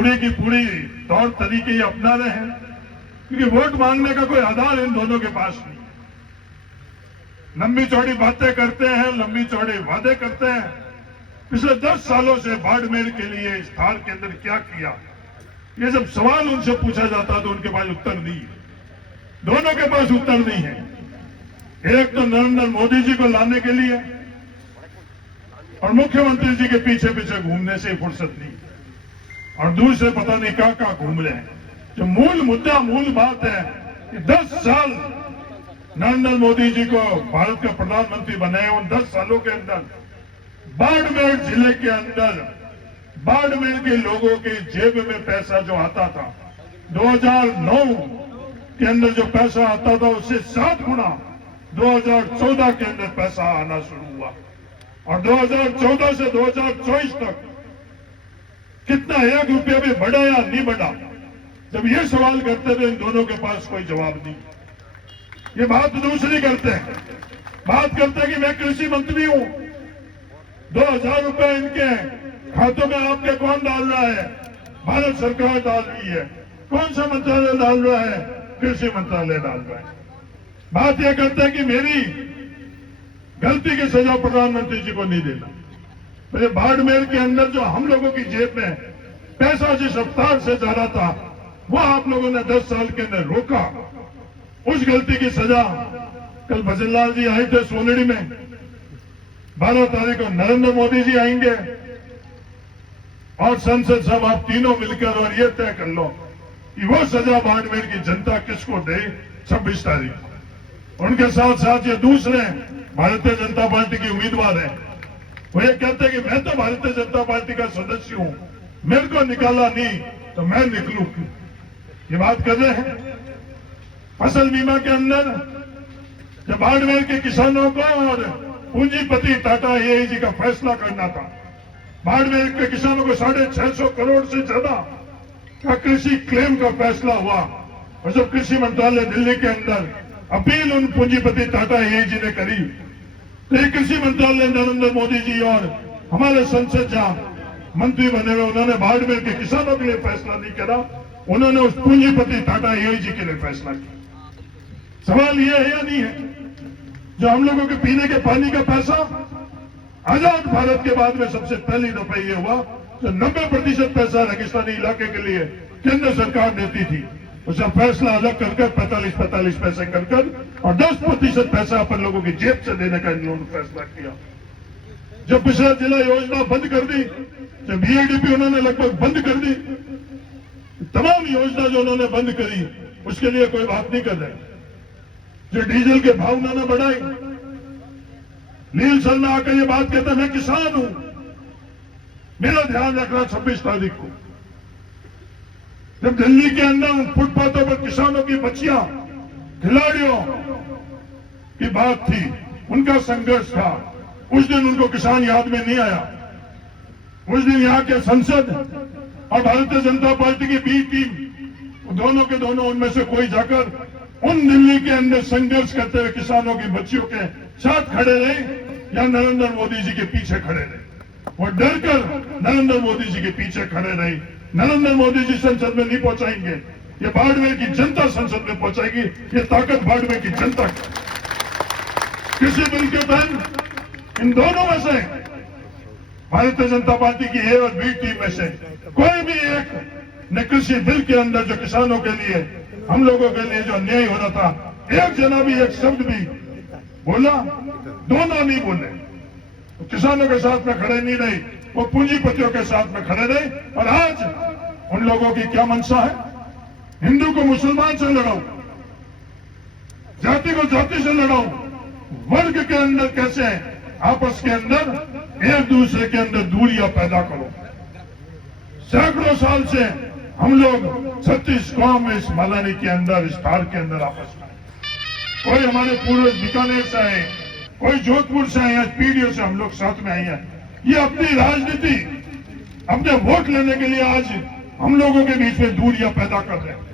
पूरी की पूरी तौर तरीके ये अपना रहे हैं, क्योंकि वोट मांगने का कोई आधार इन दोनों के पास नहीं। लंबी चौड़ी बातें करते हैं, लंबी चौड़ी वादे करते हैं। पिछले 10 सालों से बाड़मेर के लिए इस थार के अंदर क्या किया, ये जब सवाल उनसे पूछा जाता तो उनके पास उत्तर नहीं है। दोनों के पास उत्तर नहीं है। एक तो नरेंद्र मोदी जी को लाने के लिए और मुख्यमंत्री जी के पीछे पीछे घूमने से फुर्सत नहीं, और दूसरे पता नहीं क्या घूम रहे हैं। जो मूल मुद्दा, मूल बात है कि 10 साल नरेंद्र मोदी जी को भारत का प्रधानमंत्री बनाए, उन 10 सालों के अंदर बाड़मेर जिले के अंदर बाड़मेर के लोगों के जेब में पैसा जो आता था, 2009 के अंदर जो पैसा आता था उससे 7 गुना 2014 के अंदर पैसा आना शुरू हुआ, और 2014 से 2024 तक कितना 1 रुपया भी बढ़ा या नहीं बढ़ा। जब ये सवाल करते थे इन दोनों के पास कोई जवाब नहीं। ये बात दूसरी करते हैं, बात करते हैं कि मैं कृषि मंत्री हूं, 2000 रुपए इनके खातों में आपके कौन डाल रहा है? भारत सरकार डाल रही है। कौन सा मंत्रालय डाल रहा है? कृषि मंत्रालय डाल रहा है। बात यह करते हैं कि मेरी गलती की सजा प्रधानमंत्री जी को नहीं देना। तो ये बाड़मेर के अंदर जो हम लोगों की जेब में पैसा जिस रफ्तार से जा रहा था, वो आप लोगों ने 10 साल के अंदर रोका। उस गलती की सजा कल भजनलाल जी आए थे सोलड़ी में, 12 तारीख को नरेंद्र मोदी जी आएंगे और संसद सब आप तीनों मिलकर और ये तय कर लो कि वो सजा बाड़मेर की जनता किसको दे 26 तारीख। उनके साथ साथ ये दूसरे भारतीय जनता पार्टी की उम्मीदवार है, वो ये कहते हैं कि मैं तो भारतीय जनता पार्टी का सदस्य हूं, मेरे को निकाला नहीं तो मैं निकलूं। ये बात कर रहे हैं। फसल बीमा के अंदर जब बाड़मेर के किसानों को और पूंजीपति टाटा एआईजी का फैसला करना था, बाड़मेर के किसानों को 650 करोड़ से ज्यादा का कृषि क्लेम का फैसला हुआ, और जब कृषि मंत्रालय दिल्ली के अंदर अपील उन पूंजीपति टाटा एआईजी ने करी, तो ये कृषि मंत्रालय नरेंद्र मोदी जी और हमारे संसद जहां मंत्री बने हुए, उन्होंने बाड़मेर के किसानों के लिए फैसला नहीं करा, उन्होंने उस पूंजीपति टाटा एआईजी के लिए फैसला किया। सवाल यह है या नहीं है, जो हम लोगों के पीने के पानी का पैसा आजाद भारत के बाद में सबसे पहली दफा यह हुआ, जो 90% पैसा रेगिस्तानी इलाके के लिए केंद्र सरकार देती थी, उसका फैसला अलग कर 45 पैसे कर और 10% पैसा अपन लोगों की जेब से देने का इन लोगों ने फैसला किया। जब पिछला जिला योजना बंद कर दी, जब बीएडीपी उन्होंने लगभग बंद कर दी, तमाम योजना जो उन्होंने बंद करी उसके लिए कोई बात नहीं कर रहे। जो डीजल के भाव उन्होंने बढ़ाए, नील शर्मा आकर ये बात कहता है मैं किसान हूं, मेरा ध्यान रखना 26 तारीख को। जब दिल्ली के अंदर फुटपाथों पर किसानों की बच्चियां, खिलाड़ियों की बात थी, उनका संघर्ष था, उस दिन उनको किसान याद में नहीं आया। उस दिन यहाँ के संसद और भारतीय जनता पार्टी की बी टीम, दोनों के दोनों उनमें से कोई जाकर उन दिल्ली के अंदर संघर्ष करते हुए किसानों की बच्चियों के साथ खड़े रहे या नरेंद्र मोदी जी के पीछे खड़े रहे। वो डर कर नरेंद्र मोदी जी के पीछे खड़े रहे। नरेंद्र मोदी जी संसद में नहीं पहुंचाएंगे, ये बाड़मेर की जनता संसद में पहुंचाएगी। ये ताकत बाड़मेर की जनता की। कृषि बिल के तहत इन दोनों में से, भारतीय जनता पार्टी की ए और बी टीम में से कोई भी एक ने कृषि बिल के अंदर जो किसानों के लिए, हम लोगों के लिए जो अन्याय हो रहा था, एक जना भी एक शब्द भी बोला, दोनों नहीं बोले। तो किसानों के साथ में खड़े नहीं रहे, वो पूंजीपतियों के साथ में खड़े रहे। और आज उन लोगों की क्या मंशा है? हिंदू को मुसलमान से लड़ाओ, जाति को जाति से लड़ाओ, वर्ग के अंदर कैसे आपस के अंदर एक दूसरे के अंदर दूरियां पैदा करो। सैकड़ों साल से हम लोग 36 कौम इस मलानी के अंदर, इस थार के अंदर आपस में, कोई हमारे पूर्वज बीकानेर से आए, कोई जोधपुर से आए, पीढ़ियों से हम लोग साथ में आए हैं। ये अपनी राजनीति, अपने वोट लेने के लिए आज हम लोगों के बीच में दूरियां पैदा कर रहे हैं।